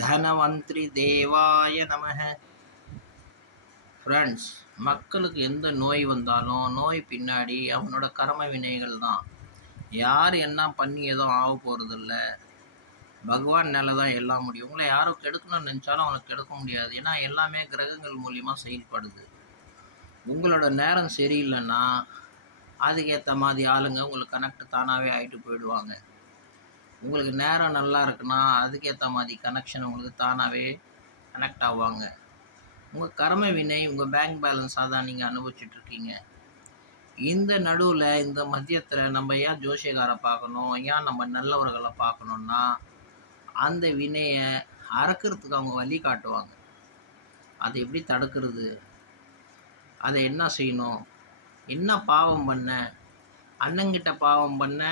தனவந்திரி தேவாய நமக. ஃப்ரெண்ட்ஸ், மக்களுக்கு எந்த நோய் வந்தாலும் நோய் பின்னாடி அவனோட கர்ம வினைகள் தான். யார் என்ன பண்ணி எதுவும் ஆக போகிறதில்ல. பகவான் மேலே தான் எல்லாம் முடியும். உங்களை யாரும் கெடுக்கணும்னு நினச்சாலும் அவனை கெடுக்க முடியாது. ஏன்னா எல்லாமே கிரகங்கள் மூலியமாக செயல்படுது. உங்களோட நேரம் சரியில்லைன்னா அதுக்கேற்ற மாதிரி ஆளுங்க உங்களுக்கு கனெக்ட் தானாகவே ஆகிட்டு போயிடுவாங்க. உங்களுக்கு நேரம் நல்லா இருக்குன்னா அதுக்கேற்ற மாதிரி கனெக்ஷன் உங்களுக்கு தானாகவே கனெக்ட் ஆவாங்க. உங்கள் கர்ம வினை உங்கள் பேங்க் பேலன்ஸாக தான் நீங்கள் அனுபவிச்சுட்ருக்கீங்க. இந்த நடுவில் இந்த மத்தியத்தில் நம்ம ஏன் ஜோசியக்காரை பார்க்கணும், ஏன் நம்ம நல்லவர்களை பார்க்கணுன்னா அந்த வினையை அறக்கிறதுக்கு அவங்க வழி காட்டுவாங்க. அதை எப்படி தடுக்கிறது, அதை என்ன செய்யணும், என்ன பாவம் பண்ண, அண்ணங்கிட்ட பாவம் பண்ண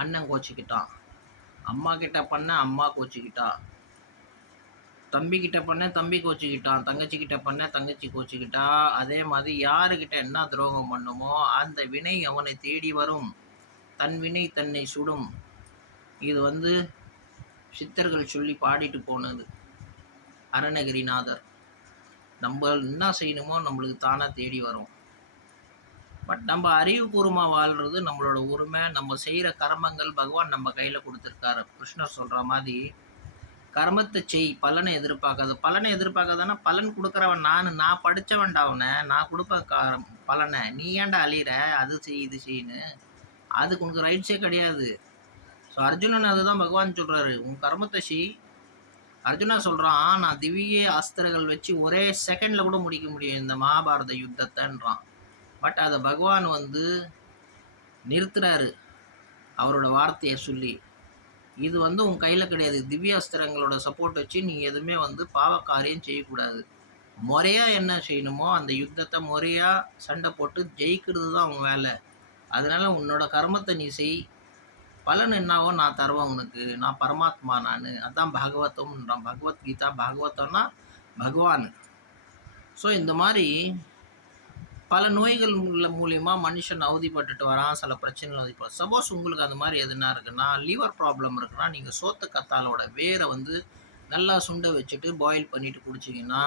அண்ணன் கோச்சிக்கிட்டான், அம்மா கிட்ட பண்ண அம்மா கோச்சிக்கிட்டா, தம்பி கிட்ட பண்ண தம்பி கோச்சிக்கிட்டான், தங்கச்சி கிட்ட பண்ண தங்கச்சி கோச்சிக்கிட்டா. அதே மாதிரி யாருக்கிட்ட என்ன துரோகம் பண்ணுமோ அந்த வினை அவனை தேடி வரும். தன் வினை தன்னை சுடும். இது சித்தர்கள் சொல்லி பாடிட்டு போனது. அருணகிரிநாதர். நம்ம என்ன செய்யணுமோ நம்மளுக்கு தானாக தேடி வரும். பட் நம்ம அறிவுபூர்வமாக வாழ்கிறது நம்மளோட உரிமை. நம்ம செய்கிற கர்மங்கள் பகவான் நம்ம கையில் கொடுத்துருக்காரு. கிருஷ்ணர் சொல்கிற மாதிரி கர்மத்தை செய், பலனை எதிர்பார்க்காத. பலனை எதிர்பார்க்காதானா பலன் கொடுக்குறவன் நான் படித்தவன்டா, அவனை நான் கொடுப்பேன் பலனை. நீ ஏன்டா அழியிற, அது செய் இது செய்யுன்னு. அதுக்கு உனக்கு ரைட்ஸே கிடையாது. ஸோ அர்ஜுனன் அதுதான் பகவான் சொல்கிறாரு, உன் கர்மத்தை செய். அர்ஜுனா சொல்கிறான், நான் திவ்ய அஸ்திரங்கள் வச்சு ஒரே செகண்டில் கூட முடிக்க முடியும் இந்த மகாபாரத யுத்தத்தைன்றான். பட் அதை பகவான் நிறுத்துறாரு அவரோட வார்த்தையை சொல்லி. இது உன் கையில் கிடையாது. திவ்யாஸ்திரங்களோட சப்போர்ட் வச்சு நீ எதுவுமே பாவக்காரியம் செய்யக்கூடாது. முறையாக என்ன செய்யணுமோ அந்த யுத்தத்தை முறையாக சண்டை போட்டு ஜெயிக்கிறது தான் உன் வேலை. அதனால் உன்னோட கர்மத்தை நீ செய். பலன் என்னாவோ நான் தருவேன் உனக்கு. நான் பரமாத்மா, நான் அதான் பாகவதம்ன்றான். பகவத்கீதா. பாகவதம்னா பகவான். ஸோ இந்த மாதிரி பல நோய்கள் மூலிமா மனுஷன் அவதிப்பட்டுட்டு வரான். சில பிரச்சனைகள் அவதிப்படும். சப்போஸ் உங்களுக்கு அந்த மாதிரி எதுனா இருக்குன்னா, லிவர் ப்ராப்ளம் இருக்குன்னா, நீங்கள் சோத்து கத்தாலோட வேரை நல்லா சுண்டை வச்சுட்டு பாயில் பண்ணிவிட்டு குடிச்சிங்கன்னா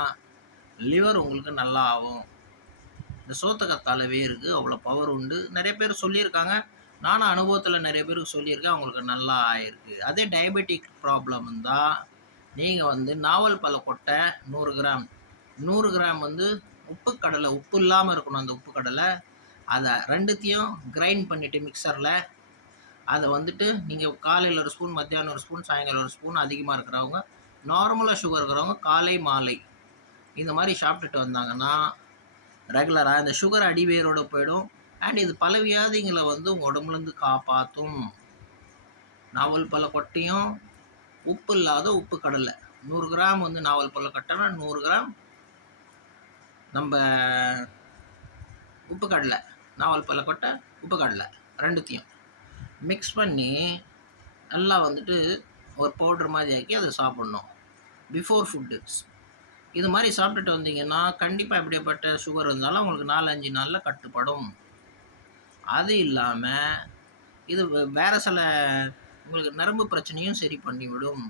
லிவர் உங்களுக்கு நல்லா ஆகும். இந்த சோத்து கத்தாழை வேருக்கு அவ்வளோ பவர் உண்டு. நிறைய பேர் சொல்லியிருக்காங்க. நானும் அனுபவத்தில் நிறைய பேருக்கு சொல்லியிருக்கேன், அவங்களுக்கு நல்லா ஆயிருக்கு. அதே டயபெட்டிக் ப்ராப்ளம் இருந்தால் நீங்கள் நாவல் பழ கொட்டை 100 கிராம், 100 கிராம் உப்பு கடலை, உப்பு இல்லாமல் இருக்கணும் அந்த உப்பு கடலை. அதை ரெண்டுத்தையும் கிரைண்ட் பண்ணிவிட்டு மிக்சரில் அதை நீங்கள் காலையில் ஒரு ஸ்பூன், மத்தியானம் ஒரு ஸ்பூன், சாயங்காலம் ஒரு ஸ்பூன், அதிகமாக இருக்கிறவங்க, நார்மலாக சுகர் இருக்கிறவங்க காலை மாலை இந்த மாதிரி சாப்பிட்டுட்டு வந்தாங்கன்னா ரெகுலராக இந்த சுகர் அடிவேரோடு போயிடும். அண்ட் இது பல வியாதிகளை உங்கள் உடம்புலேருந்து காப்பாற்றும். நாவல் பழ கொட்டையும் உப்பு இல்லாத உப்பு கடலை 100 கிராம் நாவல் பழ கொட்டைனா 100 கிராம் நம்ம உப்பு கடலை, நாவல் பழ கொட்டை, உப்பு கடலை ரெண்டுத்தையும் மிக்ஸ் பண்ணி நல்லா ஒரு பவுட்ரு மாதிரி ஆக்கி அதை சாப்பிட்ணும் பிஃபோர் ஃபுட்டு. இது மாதிரி சாப்பிட்டுட்டு வந்தீங்கன்னா கண்டிப்பாக எப்படியாப்பட்ட சுகர் இருந்தாலும் உங்களுக்கு 4-5 நாளில் கட்டுப்படும். அது இல்லாமல் இது வேறு சில உங்களுக்கு நரம்பு பிரச்சனையும் சரி பண்ணிவிடும்.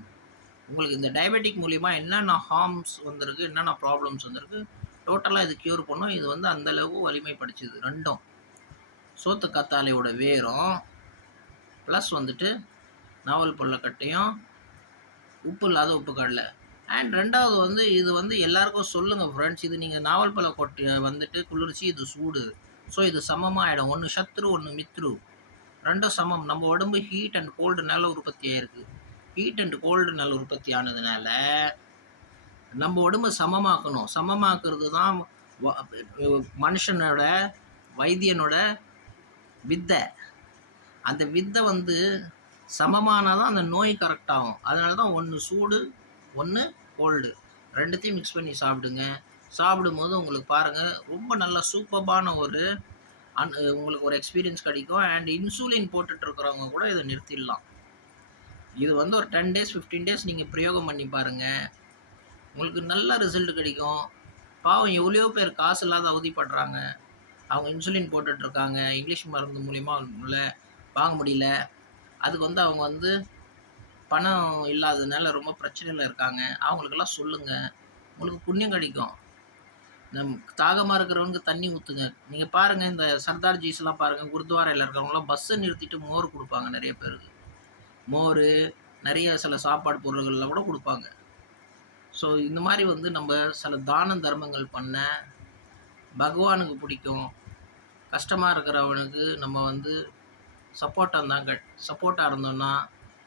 உங்களுக்கு இந்த டயபெட்டிக் மூலிமா என்னென்ன ஹார்ம்ஸ் வந்திருக்கு, என்னென்ன ப்ராப்ளம்ஸ் வந்திருக்கு, டோட்டலாக இது க்யூர் பண்ணும். இது அந்தளவுக்கு வலிமைப்படுத்துது ரெண்டும். சோத்து கத்தாழையோட வேரும் ப்ளஸ் நாவல் பழக்கட்டையும் உப்பு இல்லாத உப்பு கடலை. அண்ட் ரெண்டாவது இது எல்லாருக்கும் சொல்லுங்கள் ஃப்ரெண்ட்ஸ். இது நீங்கள் நாவல் பழ கொட்டை குளிர்ச்சி, இது சூடு. ஸோ இது சமமாக ஆகிடும். ஒன்று சத்ரு, ஒன்று மித்ரு, ரெண்டும் சமம். நம்ம உடம்பு ஹீட் அண்ட் கோல்டுனால உற்பத்தி ஆகிருக்கு. ஹீட் அண்ட் கோல்டுனால உற்பத்தி ஆனதுனால நம்ம உடம்பு சமமாக்கணும். சமமாக்குறது தான் மனுஷனோட வைத்தியனோட வித்தை. அந்த வித்தை சமமானால் தான் அந்த நோய் கரெக்டாகும். அதனால தான் ஒன்று சூடு, ஒன்று கோல்டு, ரெண்டுத்தையும் மிக்ஸ் பண்ணி சாப்பிடுங்க. சாப்பிடும்போது உங்களுக்கு பாருங்கள் ரொம்ப நல்லா சூப்பர்பான உங்களுக்கு ஒரு எக்ஸ்பீரியன்ஸ் கிடைக்கும். அண்ட் இன்சுலின் போட்டுட்ருக்கிறவங்க கூட இதை நிறுத்திடலாம். இது ஒரு 10 days 15 days நீங்கள் பிரயோகம் பண்ணி பாருங்கள், உங்களுக்கு நல்ல ரிசல்ட் கிடைக்கும். பாவம் எவ்வளோ பேர் காசு இல்லாத அவதிப்படுறாங்க. அவங்க இன்சுலின் போட்டுட்ருக்காங்க, இங்கிலீஷ் மருந்து மூலிமா வாங்க முடியல. அதுக்கு அவங்க பணம் இல்லாததுனால ரொம்ப பிரச்சனையில இருக்காங்க. அவங்களுக்கெல்லாம் சொல்லுங்க. உங்களுக்கு புண்ணியம் கிடைக்கும். தாகமா இருக்கிறவனுக்கு தண்ணி ஊத்துங்க. நீங்க பாருங்க இந்த சர்தார்ஜிஸ்லாம் பாருங்க, குருத்வாரால இருக்கிறவங்கலாம் பஸ்ஸ நிறுத்திட்டு மோர் குடுப்பாங்க நெறைய பேருக்கு. மோரு, நெறைய சில சாப்பாடு பொருள்கள்லாம் கூட குடுப்பாங்க. ஸோ இந்த மாரி வந்து நம்ப சில தான தர்மங்கள் பண்ண பகவானுக்கு பிடிக்கும். கஷ்டமா இருக்கிறவனுக்கு நம்ம வந்து சப்போர்ட்டா இருந்தோம்னா,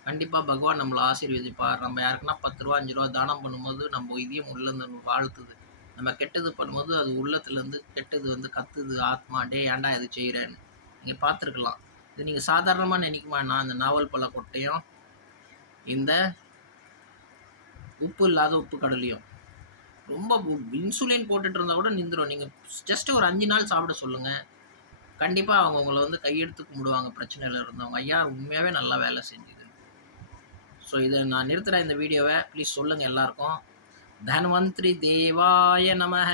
கண்டிப்பா பகவான் நம்மள ஆசீர்வதிப்பார். நம்ம யாருக்குன்னா ரூ. 10 ரூ. 5 தானம் பண்ணும்போது, நம்ம இதயம் உள்ளருந்து வாழ்த்துது. நம்ம கெட்டது பண்ணும்போது, அது உள்ளத்துலருந்து கெட்டது வந்து கத்துது ஆத்மா, "டேய் ஏன்டா இத செய்றேன்னு?" நீங்க பார்த்துருக்கலாம். இத நீங்க சாதாரணமா நினைக்க வேணாம். இந்த நாவல் பழ கொட்டையும், இந்த உப்பு இல்லாத உப்பு கடலையும். ரொம்ப இன்சுலின் போட்டுட்டு இருந்தா கூட நின்றும். நீங்க ஜஸ்ட் ஒரு 5 நாள் சாப்பிட சொல்லுங்க. கண்டிப்பா அவங்க உங்கள வந்து கையெடுத்து கும்பிடுவாங்க பிரச்சனையில இருந்தவங்க. ஐயா உண்மையாவே நல்லா வேலை செஞ்சுது. ஸோ இத நான் நிறுத்துறேன் இந்த வீடியோவ. ப்ளீஸ் சொல்லுங்க எல்லாருக்கும். தன்வந்திரி தேவாய நமஹ!